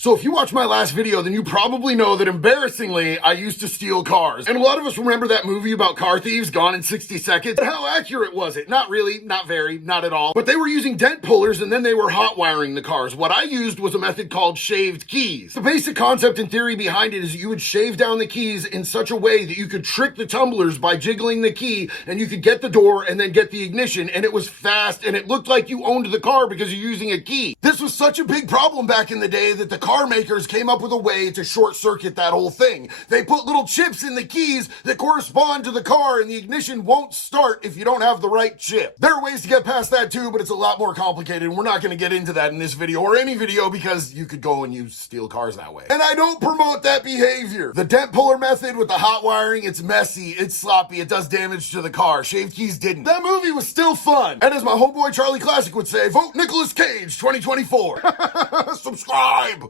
So if you watched my last video, then you probably know that embarrassingly, I used to steal cars. And a lot of us remember that movie about car thieves, Gone in 60 Seconds. But how accurate was it? Not really, not very, not at all. But they were using dent pullers and then they were hot wiring the cars. What I used was a method called shaved keys. The basic concept and theory behind it is that you would shave down the keys in such a way that you could trick the tumblers by jiggling the key and you could get the door and then get the ignition, and it was fast and it looked like you owned the car because you're using a key. This was such a big problem back in the day that the car makers came up with a way to short circuit that whole thing. They put little chips in the keys that correspond to the car, and the ignition won't start if you don't have the right chip. There are ways to get past that too, but it's a lot more complicated, and we're not going to get into that in this video or any video because you could go and you steal cars that way. And I don't promote that behavior. The dent puller method with the hot wiring, it's messy, it's sloppy, it does damage to the car. Shaved keys didn't. That movie was still fun. And as my homeboy Charlie Classic would say, vote Nicolas Cage 2024. Subscribe!